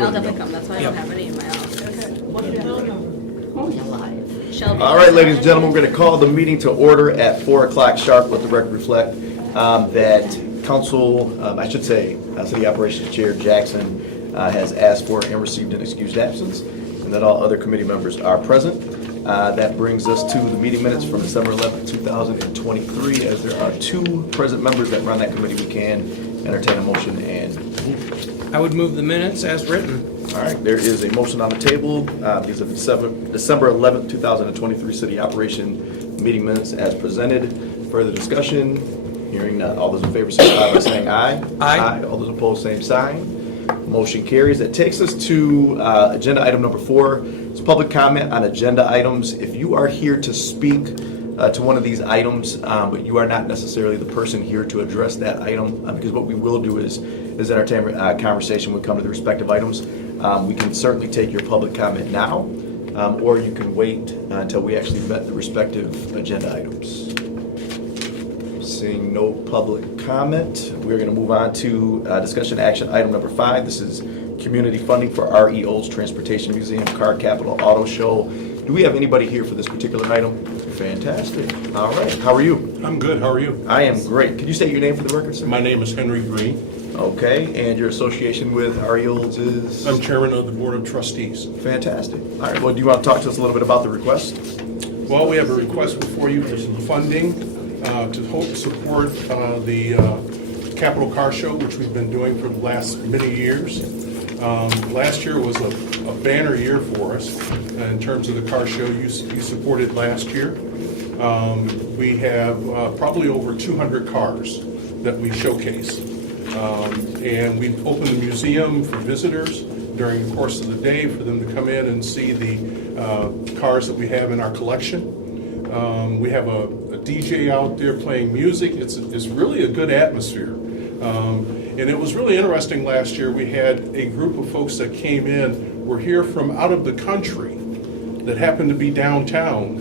I'll to definitely go. come. That's why I Yep. don't have any in my office. Shelby. All right, ladies and gentlemen, we're going to call the meeting to order at 4 o'clock sharp. Let the record reflect that Council, I should say, City Operations Chair Jackson has asked for and received an excused absence, and that all other committee members are present. That brings us to the meeting minutes from December 11th, 2023. As there are two present members that run that committee, we can entertain a motion and move. I would move the minutes as written. All right, there is a motion on the table. These are the December 11th, 2023 City Operation meeting minutes as presented. Further discussion? Hearing none. All those in favor signify by saying aye. Aye. All those opposed, same sign. Motion carries. That takes us to agenda item number 4. It's public comment on agenda items. If you are here to speak to one of these items, but you are not necessarily the person here to address that item, because what we will do is entertain conversation when we come to the respective items. We can certainly take your public comment now, or you can wait until we actually vet the respective agenda items. Seeing no public comment, we're going to move on to discussion action item number 5. This is community funding for R.E. Olds Transportation Museum Car Capital Auto Show. Do we have anybody here for this particular item? Fantastic. All right. How are you? I'm good. How are you? I am great. Could you state your name for the record, sir? My name is Henry Green. Okay. And your association with R.E. Olds is? I'm chairman of the board of trustees. Fantastic. All right. Well, do you want to talk to us a little bit about the request? Well, we have a request before you for some funding to help support the Capital Car Show, which we've been doing for the last many years. Last year was a banner year for us in terms of the car show you supported last year. We have probably over 200 cars that we showcase. And we've opened the museum for visitors during the course of the day for them to come in and see the cars that we have in our collection. We have a DJ out there playing music. It's really a good atmosphere. And it was really interesting last year. We had a group of folks that came in, were here from out of the country that happened to be downtown,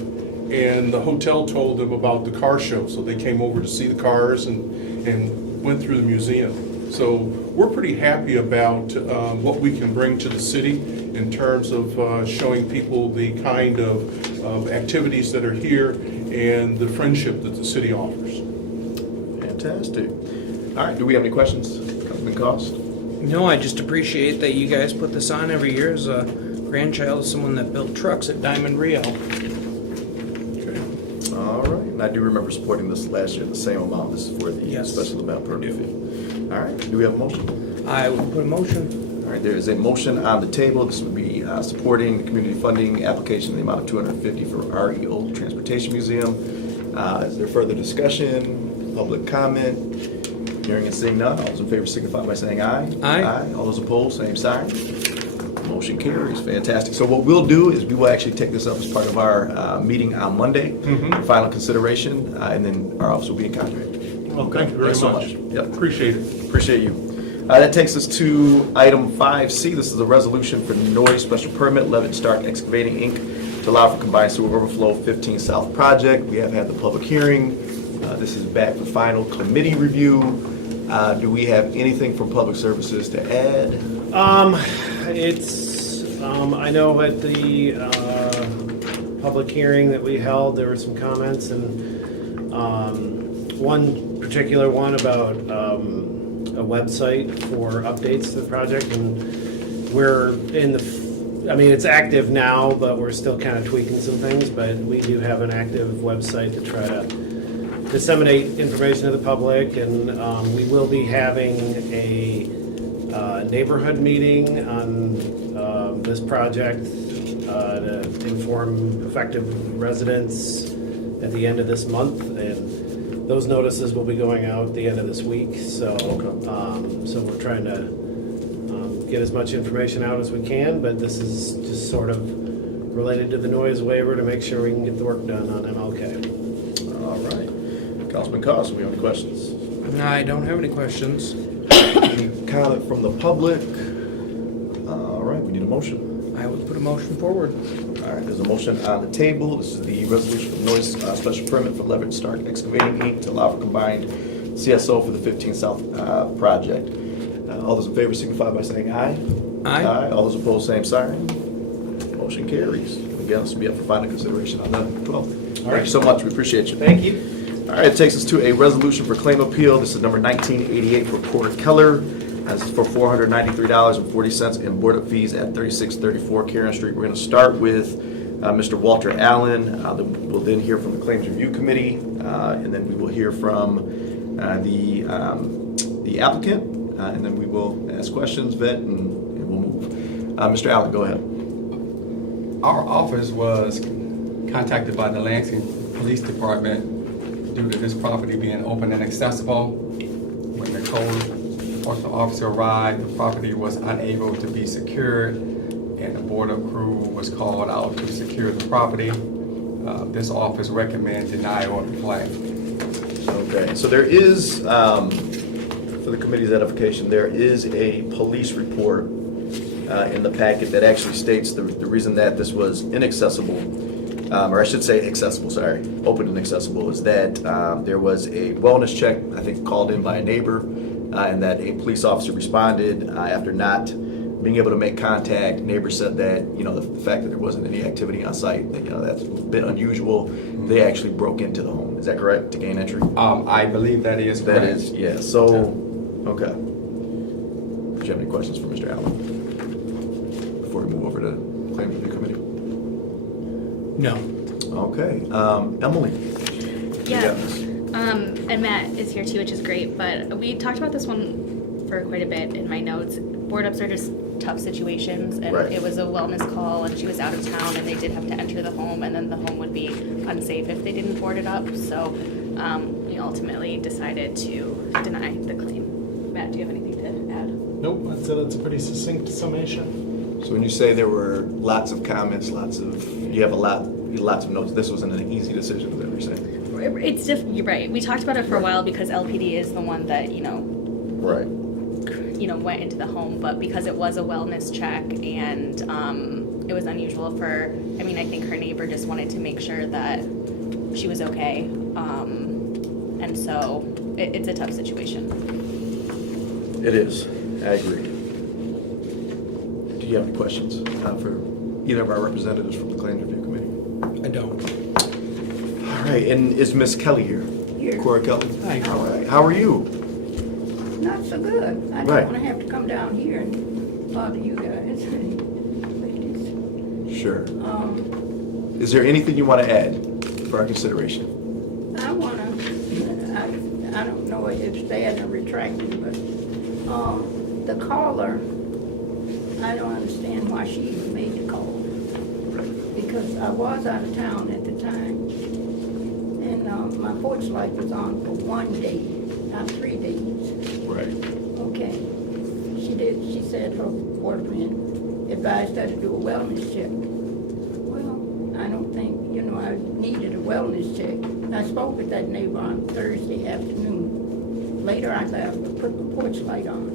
and the hotel told them about the car show. So they came over to see the cars and went through the museum. So we're pretty happy about what we can bring to the city in terms of showing people the kind of activities that are here and the friendship that the city offers. Fantastic. All right. Do we have any questions? Councilman Cost? No, I just appreciate that you guys put this on every year as a grandchild of someone that built trucks at Diamond Rio. Okay. All right. And I do remember supporting this last year, the same amount. This is for the Yes. special amount permit fee. All right. Do we have a motion? I would put a motion. All right. There is a motion on the table. This would be supporting the community funding application in the amount of $250 for R.E. Olds Transportation Museum. Is there further discussion? Public comment? Hearing and seeing none. All those in favor signify by saying aye. Aye. All those opposed, same sign. Motion carries. Fantastic. So what we'll do is we will actually take this up as part of our meeting on Monday, for final consideration, and then our office will be in contact. Well, thank you very Thanks so much. Yep. Appreciate it. Appreciate you. That takes us to item 5C. This is a resolution for noise special permit, Levitt Stark Excavating, Inc., to allow for combined sewer overflow 15 South project. We have had the public hearing. This is back for final committee review. Do we have anything from Public Services to add? I know at the public hearing that we held, there were some comments, and one particular one about a website for updates to the project, and we're in the, it's active now, but we're still kind of tweaking some things, but we do have an active website to try to disseminate information to the public, and we will be having a neighborhood meeting on this project to inform affected residents at the end of this month, and those notices will be going out at the end of this week. So, so we're trying to get as much information out as we can, but this is just sort of related to the noise waiver to make sure we can get the work done on MLK. All right. Councilman Cost, we have any questions? I don't have any questions. Any comment from the public? All right, we need a motion. I would put a motion forward. All right, there's a motion on the table. This is the resolution of noise special permit for Levitt Stark Excavating, Inc. to allow for combined CSO for the 15 South project. All those in favor signify by saying aye. Aye. All those opposed, same sign. Motion carries. Again, this will be up for final consideration on the 12th. Thank you so much. We appreciate you. Thank you. All right, it takes us to a resolution for claim appeal. This is number 1988 for Porter Keller. That's for $493.40 in board up fees at 3634 Karen Street. We're going to start with Mr. Walter Allen. We'll then hear from the Claims Review Committee, and then we will hear from the applicant, and then we will ask questions, vet, and we'll move. Mr. Allen, go ahead. Our office was contacted by the Lansing Police Department due to this property being open and accessible. When the code enforcement officer arrived, the property was unable to be secured, and the board of crew was called out to secure the property. This office recommends denial of the claim. Okay, so there is, for the committee's edification, there is a police report in the packet that actually states the reason that this was inaccessible, or I should say accessible, sorry, open and accessible, is that there was a wellness check, I think, called in by a neighbor, and that a police officer responded after not being able to make contact. Neighbor said that, the fact that there wasn't any activity on site, that, that's a bit unusual. They actually broke into the home. Is that correct, to gain entry? I believe that is correct. That is, yeah, so, okay. Do you have any questions for Mr. Allen before we move over to Claims Review Committee? No. Okay, Emily. Yeah. And Matt is here too, which is great, but we talked about this one for quite a bit in my notes. Board ups are just tough situations, and Right. it was a wellness call, and she was out of town, and they did have to enter the home, and then the home would be unsafe if they didn't board it up, so we ultimately decided to deny the claim. Matt, do you have anything to add? Nope, that's a pretty succinct summation. So when you say there were lots of comments, lots of notes, this wasn't an easy decision, is that what you're saying? It's you're right. We talked about it for a while because LPD is the one that, Right. went into the home, but because it was a wellness check and it was unusual for, I think her neighbor just wanted to make sure that she was okay. And so it's a tough situation. It is, I agree. Do you have any questions for either of our representatives from the Claims Review Committee? I don't. All right, and is Miss Kelly here? Here. Cora Kelly? Hi. All right, how are you? Not so good. I Right. don't want to have to come down here and bother you guys. Sure. Um, Is there anything you want to add for our consideration? I want to, I don't know if it's bad or retracting, but the caller, I don't understand why she even made the call. Because I was out of town at the time, and my porch light was on for 1 day, not 3 days. Right. Okay. She said her boyfriend advised her to do a wellness check. Well, I don't think, I needed a wellness check. I spoke with that neighbor on Thursday afternoon. Later I left and put the porch light on,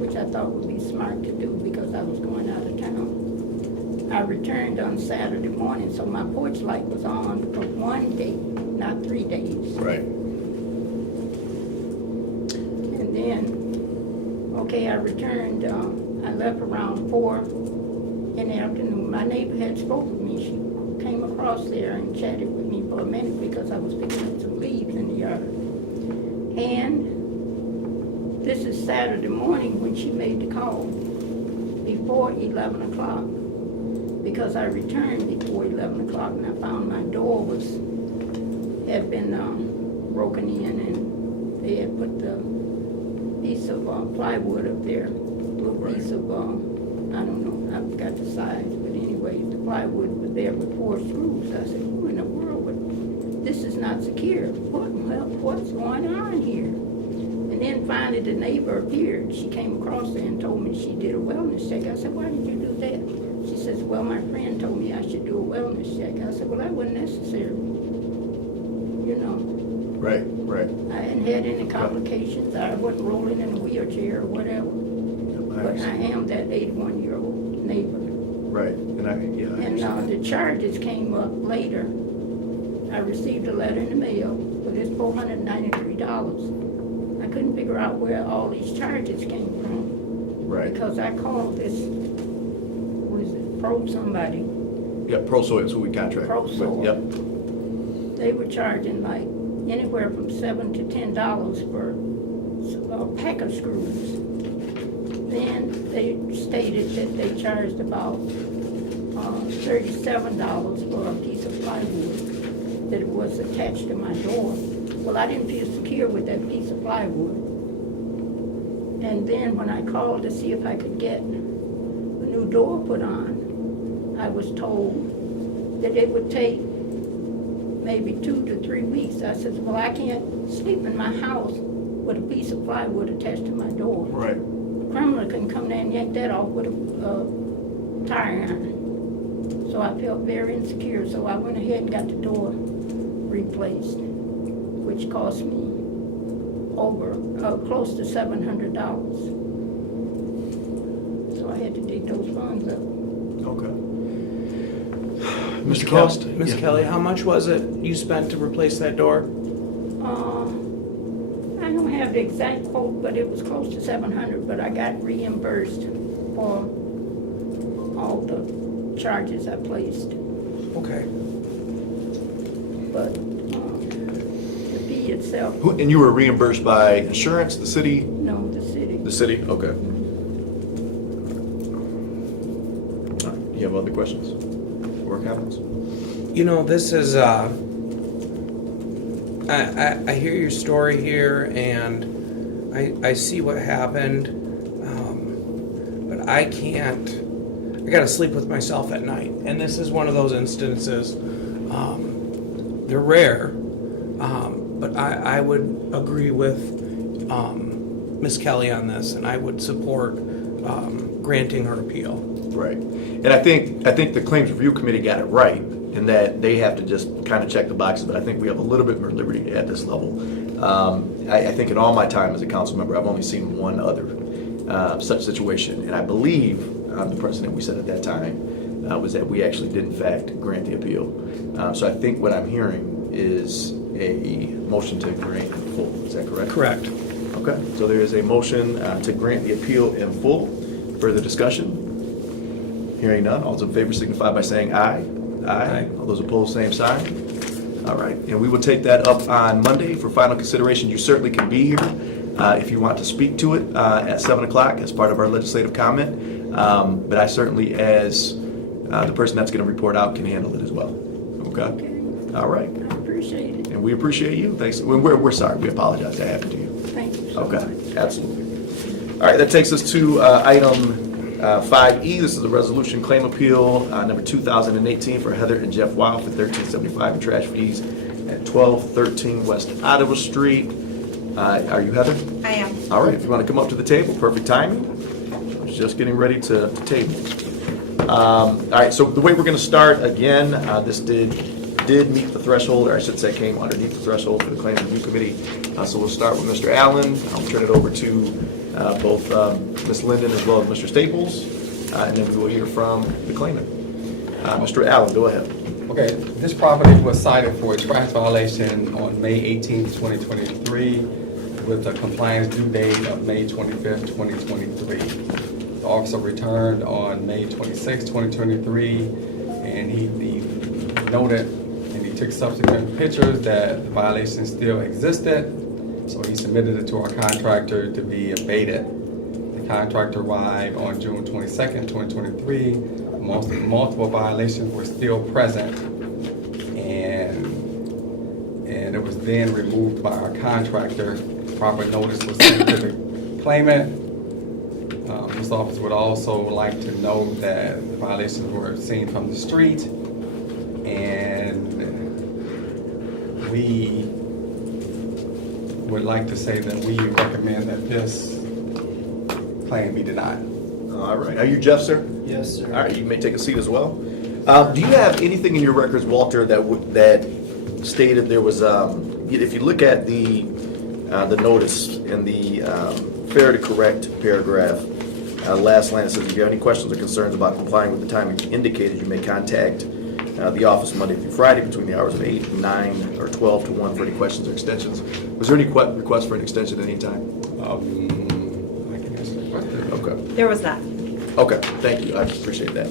which I thought would be smart to do because I was going out of town. I returned on Saturday morning, so my porch light was on for 1 day, not 3 days. Right. And then, okay, I returned, I left around 4 in the afternoon. My neighbor had spoke with me. She came across there and chatted with me for a minute because I was picking up some leaves in the yard. And this is Saturday morning when she made the call, before 11 o'clock. Because I returned before 11 o'clock and I found my door had been broken in, and they had put the piece of plywood up there, little piece of, I don't know, I forgot the size, but anyway, the plywood was there with 4 screws. I said, who in the world this is not secure. What's going on here? And then finally the neighbor appeared. She came across there and told me she did a wellness check. I said, why did you do that? She says, well, my friend told me I should do a wellness check. I said, well, that wasn't necessary. Right, right. I hadn't had any complications. I wasn't rolling in a wheelchair or whatever. But I am that 81-year-old neighbor. Right, and I understand. And the charges came up later. I received a letter in the mail, but it's $493. I I couldn't figure out where all these charges came from. Right. Because I called this, was it Pro somebody? Yep, ProSoil is who we contract with. ProSoil. Yep. They were charging like anywhere from $7 to $10 for a pack of screws. Then they stated that they charged about $37 for a piece of plywood that was attached to my door. Well, I didn't feel secure with that piece of plywood. And then when I called to see if I could get a new door put on, I was told that it would take maybe 2 to 3 weeks. I said, well, I can't sleep in my house with a piece of plywood attached to my door. Right. A criminal can come there and yank that off with a tire iron. So I felt very insecure, so I went ahead and got the door replaced, which cost me over, close to $700. So I had to dig those funds up. Okay. Mr. Cost? Miss Yeah. Kelly, how much was it you spent to replace that door? I don't have the exact quote, but it was close to $700, but I got reimbursed for all the charges I placed. Okay. But the fee itself, And you were reimbursed by insurance, the city? no, the city. The city, okay. All right, you have other questions or comments? You know, this is, I hear your story here and I see what happened, but I gotta sleep with myself at night. And this is one of those instances, they're rare, but I would agree with Miss Kelly on this, and I would support granting her appeal. Right. And I think the Claims Review Committee got it right in that they have to just kind of check the boxes, but I think we have a little bit more liberty at this level. I think in all my time as a council member, I've only seen one other such situation, and I believe the precedent we set at that time was that we actually did in fact grant the appeal. So I think what I'm hearing is a motion to grant in full. Is that correct? Correct. Okay, so there is a motion to grant the appeal in full. Further discussion? Hearing none, all those in favor signify by saying aye. Aye. All those opposed, same sign. All right, and we will take that up on Monday for final consideration. You certainly can be here if you want to speak to it at 7 o'clock as part of our legislative comment. But I certainly, as the person that's going to report out, can handle it as well. Okay? Okay, All right, I appreciate it. and we appreciate you. Thanks. We're sorry. We apologize that happened to you. Thank you so Okay, much. absolutely. All right, that takes us to item 5E. This is a resolution claim appeal number 2018 for Heather and Jeff Wow for $13.75 in trash fees at 1213 West Ottawa Street. Are you Heather? I am. All right, if you want to come up to the table, perfect timing. I was just getting ready to table. All right, so the way we're going to start, again, this did meet the threshold, or I should say came underneath the threshold for the Claims Review Committee. So we'll start with Mr. Allen. I'll turn it over to both Ms. Linden as well as Mr. Staples, and then we will hear from the claimant. Mr. Allen, go ahead. Okay, this property was cited for a trash violation on May 18, 2023, with a compliance due date of May 25th, 2023. The officer returned on May 26, 2023, and he noted and he took subsequent pictures that the violation still existed, so he submitted it to our contractor to be abated. The contractor arrived on June 22nd, 2023. Multiple violations were still present, and it was then removed by our contractor. Proper notice was sent to the claimant. This office would also like to know that the violations were seen from the street, and we would like to say that we recommend that this claim be denied. All right. Are you Jeff, sir? Yes, sir. All right, you may take a seat as well. Do you have anything in your records, Walter, that stated there was, if you look at the notice in the fair to correct paragraph, last line, it says, if you have any questions or concerns about complying with the time indicated, you may contact the office Monday through Friday between the hours of 8 and 9 or 12 to 1 for any questions or extensions. Was there any request for an extension at any time? I can answer that question. Okay. There was not. Okay, thank you. I appreciate that.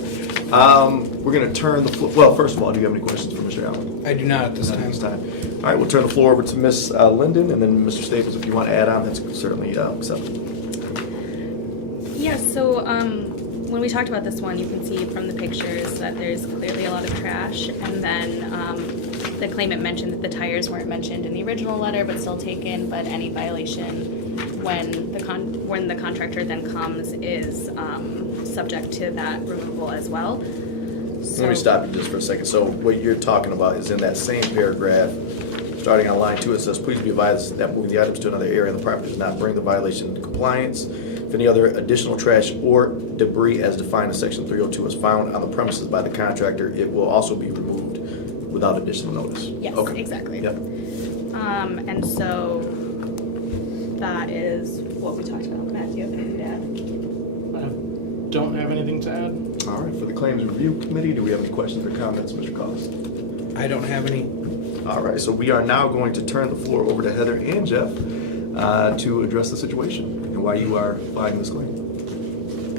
We're going to turn the floor. Well, first of all, do you have any questions for Mr. Allen? I do not at this Not at time. this time. All right, we'll turn the floor over to Ms. Linden, and then Mr. Staples, if you want to add on, that's certainly acceptable. Yes, so when we talked about this one, you can see from the pictures that there's clearly a lot of trash. And then the claimant mentioned that the tires weren't mentioned in the original letter, but still taken. But any violation when the contractor then comes is subject to that removal as well. Let me stop you just for a second. So what you're talking about is in that same paragraph, starting on line 2, it says, please be advised that moving the items to another area on the property does not bring the violation into compliance. If any other additional trash or debris as defined in section 302 is found on the premises by the contractor, it will also be removed without additional notice. Yes, Okay. exactly. Yep. And so that is what we talked about. Matt, do you have anything to add? Don't have anything to add. All right, for the Claims Review Committee, do we have any questions or comments, Mr. Collins? I don't have any. All right, so we are now going to turn the floor over to Heather and Jeff to address the situation and why you are filing this claim.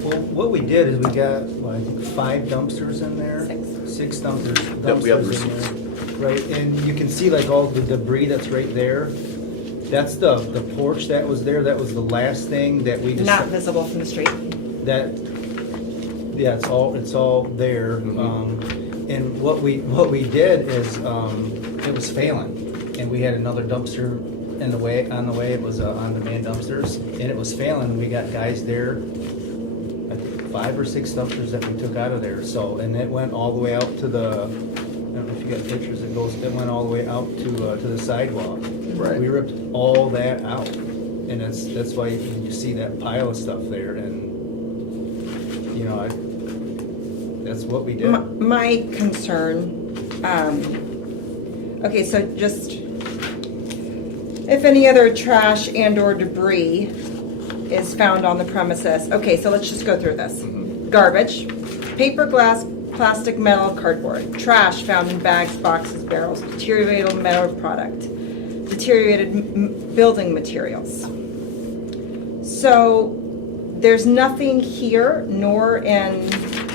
Well, what we did is we got, I think 5 dumpsters in there. 6 dumpsters Yep, we have the in there. Right, and you can see like all the debris that's right there. That's the porch that was there. That was the last thing that we just. Not visible from the street. That, yeah, it's all there. And what we did is, it was failing. And we had another dumpster on the way. It was on-demand dumpsters, and it was failing. And we got guys there, I think 5 or 6 dumpsters that we took out of there. So, and it went all the way out to the, I don't know if you got pictures, it went all the way out to the sidewalk. Right. We ripped all that out. And that's why you see that pile of stuff there. And, you know, that's what we did. My concern, okay, so just, if any other trash and or debris is found on the premises, okay, so let's just go through this. Garbage, paper, glass, plastic, metal, cardboard, trash found in bags, boxes, barrels, deteriorated metal product, deteriorated building materials. So there's nothing here, nor in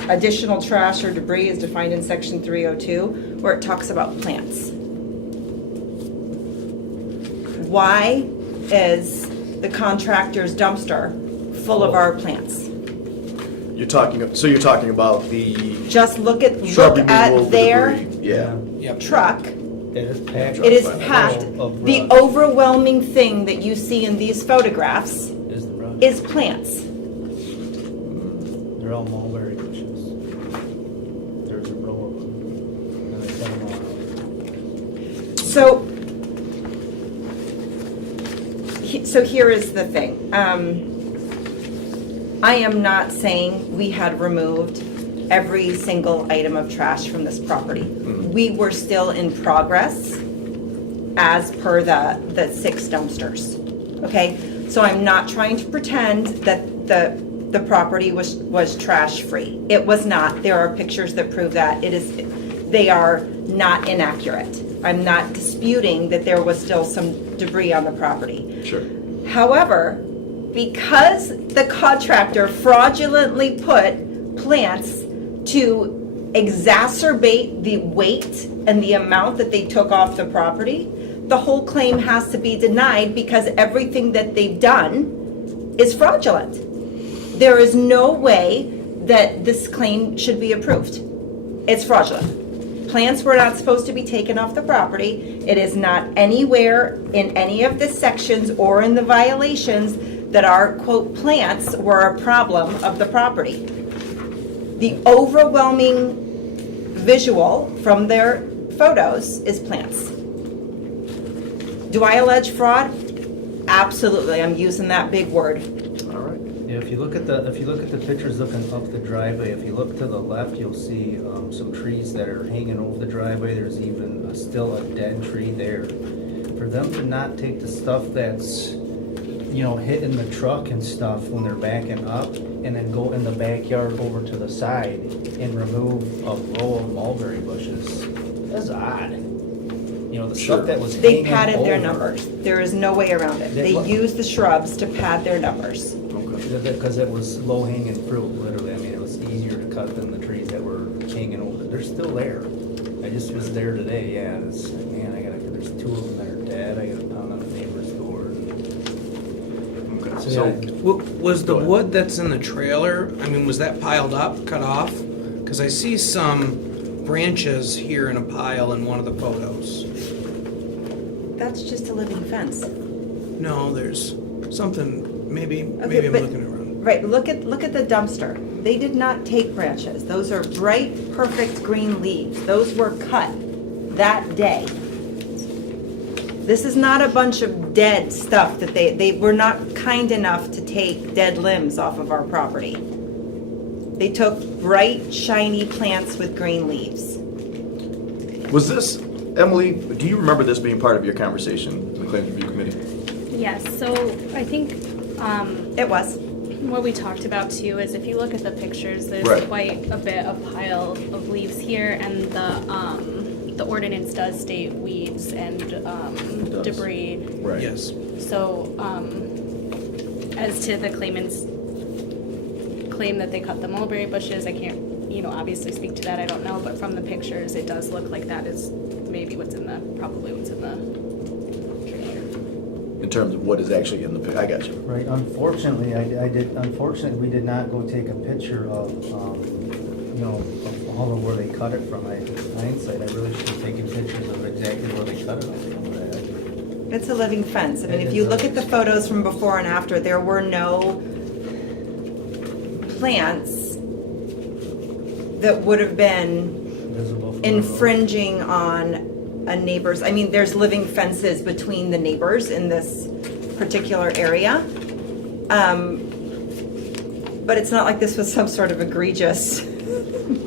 additional trash or debris as defined in section 302, where it talks about plants. Why is the contractor's dumpster full of our plants? You're talking about the Just look shrub removal at of the their debris. Yeah. Yep. truck. It is packed. It is Right. packed. Of The brush. overwhelming thing that you see in these photographs Is the brush. is plants. They're all mulberry bushes. There's a row of them. And they cut them all out. So here is the thing. I am not saying we had removed every single item of trash from this property. We were still in progress as per the 6 dumpsters. Okay? So I'm not trying to pretend that the property was trash free. It was not. There are pictures that prove that. They are not inaccurate. I'm not disputing that there was still some debris on the property. Sure. However, because the contractor fraudulently put plants to exacerbate the weight and the amount that they took off the property, the whole claim has to be denied because everything that they've done is fraudulent. There is no way that this claim should be approved. It's fraudulent. Plants were not supposed to be taken off the property. It is not anywhere in any of the sections or in the violations that our, quote, plants were a problem of the property. The overwhelming visual from their photos is plants. Do I allege fraud? Absolutely. I'm using that big word. All right. Yeah, if you look at the pictures looking up the driveway, if you look to the left, you'll see some trees that are hanging over the driveway. There's even still a dead tree there. For them to not take the stuff that's, hitting the truck and stuff when they're backing up, and then go in the backyard over to the side and remove a row of mulberry bushes. That's odd. You know, the Sure. stuff that was They hanging padded their over. numbers. There is no way around it. They What? used the shrubs to pad their numbers. Because it was low hanging fruit, literally. I mean, it was easier to cut than the trees that were hanging over. They're still there. I just was there today, yeah, and it's, man, there's 2 of them that are dead. I got pound on the neighbor's door. Okay. So, So, yeah. Was the Go ahead. wood that's in the trailer, I mean, was that piled up, cut off? Because I see some branches here in a pile in one of the photos. That's just a living fence. No, there's something, maybe Okay, I'm but- looking around. Right, look at the dumpster. They did not take branches. Those are bright, perfect green leaves. Those were cut that day. This is not a bunch of dead stuff that they were not kind enough to take dead limbs off of our property. They took bright, shiny plants with green leaves. was this, Emily, do you remember this being part of your conversation in the Claims Review Committee? Yes, so I think It was. what we talked about too is if you look at the pictures, there's Right. quite a bit of pile of leaves here, and the ordinance does state weeds and does. debris. Right. Yes. So as to the claimant's claim that they cut the mulberry bushes, I can't, obviously speak to that. I don't know, but from the pictures, it does look like that is maybe probably what's in the trailer. In terms of what is actually in the, I got you. Right, unfortunately, unfortunately, we did not go take a picture of, of all of where they cut it from. Hindsight, I really should have taken pictures of exactly where they cut it from. It's a living fence. I mean, It if is you a- look at the photos from before and after, there were no plants that would have been Visible from the road. infringing on a neighbor's, I mean, there's living fences between the neighbors in this particular area. But it's not like this was some sort of egregious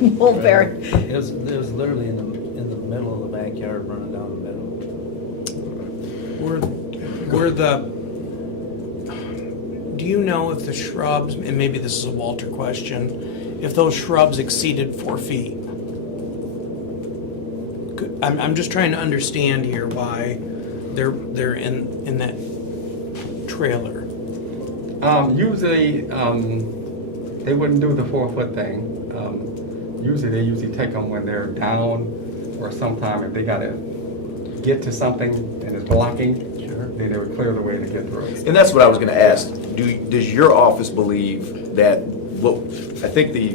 mulberry. It was literally in the middle of the backyard, running down the middle. Were the, do you know if the shrubs, and maybe this is a Walter question, if those shrubs exceeded 4 feet? I'm just trying to understand here why they're in that trailer. Usually, they wouldn't do the 4-foot thing. Usually, they take them when they're down, or sometime if they gotta get to something and it's blocking, then they would clear the way to get through. And that's what I was going to ask. Does your office believe that, well, I think the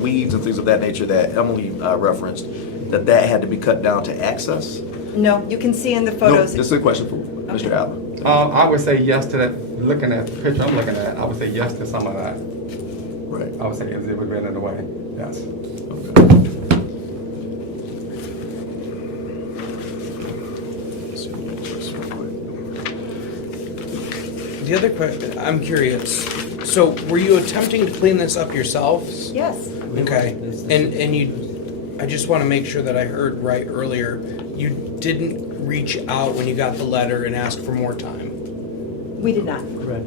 weeds and things of that nature that Emily referenced, that had to be cut down to access? No, you can see in the No, photos. this is a question for Mr. Allen. I would say yes to that. Looking at the picture I'm looking at, I would say yes to some of that. Right. I would say yes, it would have been in the way. Yes. The other question, I'm curious, so were you attempting to clean this up yourselves? Yes, Okay, and you, I just want to make sure that I heard right earlier, you didn't reach out when you got the letter and ask for more time? we did not. Correct.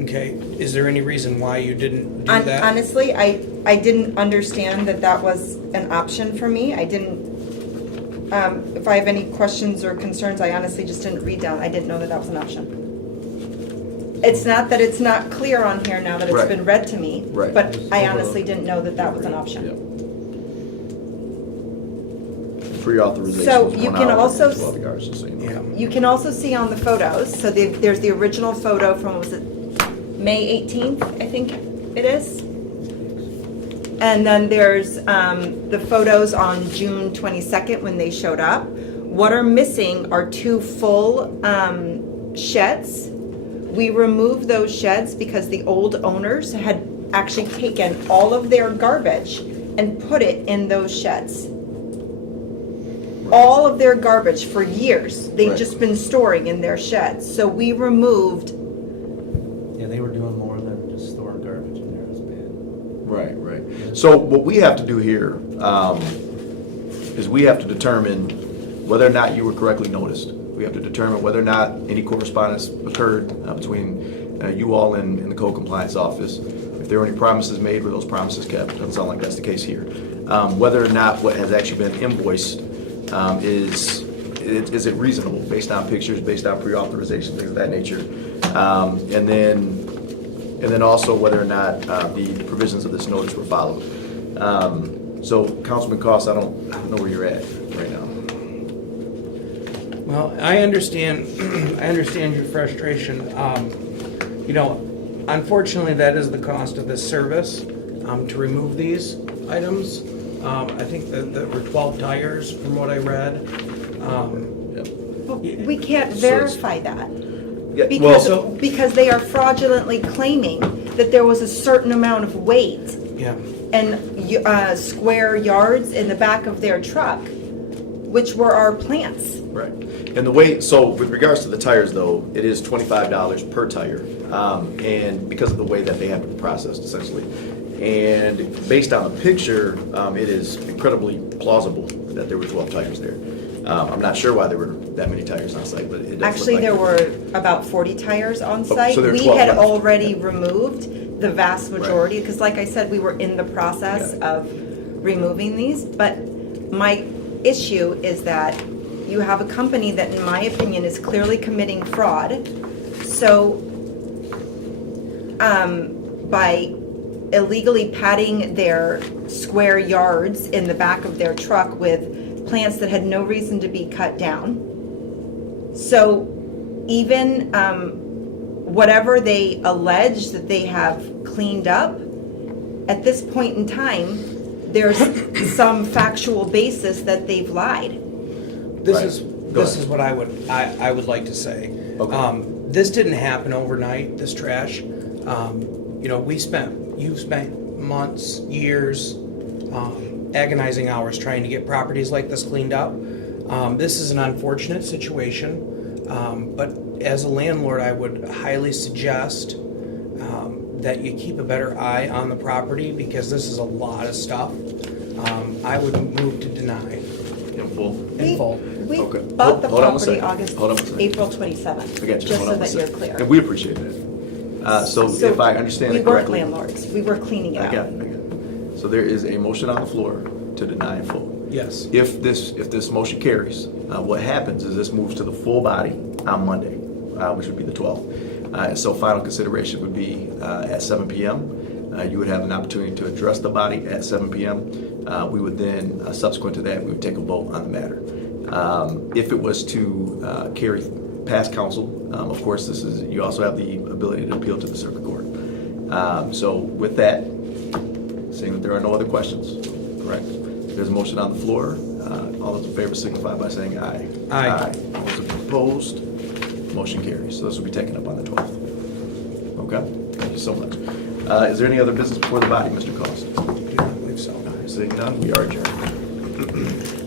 Okay, is there any reason why you didn't do that? Honestly, I didn't understand that was an option for me. I didn't, if I have any questions or concerns, I honestly just didn't read down. I didn't know that was an option. It's not that it's not clear on here now that it's Right. been read to me. Right. But I honestly didn't know that was an option. Pre-authorization So was you 1 can hour also and 12 yards, just so you know. Yeah. You can also see on the photos, so there's the original photo from, what was it, May 18th, I think it is? And then there's the photos on June 22nd when they showed up. What are missing are 2 full sheds. We removed those sheds because the old owners had actually taken all of their garbage and put it in those sheds. All of their garbage for years, they've Right. just been storing in their sheds. So we removed, Yeah, they were doing more than just storing garbage in there. It was bad. Right. So what we have to do here is we have to determine whether or not you were correctly noticed. We have to determine whether or not any correspondence occurred between you all in the code compliance office, if there were any promises made, were those promises kept? Doesn't sound like that's the case here. Whether or not what has actually been invoiced is it reasonable, based on pictures, based on pre-authorization, things of that nature? And then also whether or not the provisions of this notice were followed. So Councilman Cost, I don't know where you're at right now. Well, I understand, I understand your frustration. You know, unfortunately, that is the cost of this service, to remove these items. I think that there were 12 tires from what I read. We can't So it's- verify that. Yeah, Because they are fraudulently claiming that there was a certain amount of weight Yeah. and square yards in the back of their truck, which were our plants. right. And the way, so with regards to the tires though, it is $25 per tire. And because of the way that they have been processed essentially. And based on the picture, it is incredibly plausible that there were 12 tires there. I'm not sure why there were that many tires on site, but it does look Actually, like there it. were about 40 tires on site. so there are We 12 had left. already removed the vast majority, because like I said, we were in the process Yeah. of removing these. But my issue is that you have a company that, in my opinion, is clearly committing fraud. So, by illegally padding their square yards in the back of their truck with plants that had no reason to be cut down. So even whatever they allege that they have cleaned up, at this point in time, there's some factual basis that they've lied. This Right. is Go this ahead. is what I would like to say. Okay. This didn't happen overnight. This trash. You know, you've spent months, years, agonizing hours trying to get properties like this cleaned up. This is an unfortunate situation, but as a landlord, I would highly suggest that you keep a better eye on the property, because this is a lot of stuff. I would move to deny In full. in full. We Okay. bought the Hold on one property second. April 27th, I got you. just Hold so on one that you're second. clear. And we appreciate that. So if I understand it correctly. We weren't landlords, we were cleaning it I out. got it. So there is a motion on the floor to deny in full. Yes. If this motion carries, what happens is this moves to the full body on Monday, which would be the 12th. So final consideration would be at 7 p.m. You would have an opportunity to address the body at 7 p.m. We would then, subsequent to that, we would take a vote on the matter. If it was to carry past council, of course, you also have the ability to appeal to the circuit court. So with that, seeing that there are no other questions, correct? There's a motion on the floor. All those in favor signify by saying aye. Aye. All those opposed, motion carries. So this will be taken up on the 12th. Okay, thank you so much. Is there any other business before the body, Mr. Cost? I do not believe so. Seeing none, we are adjourned.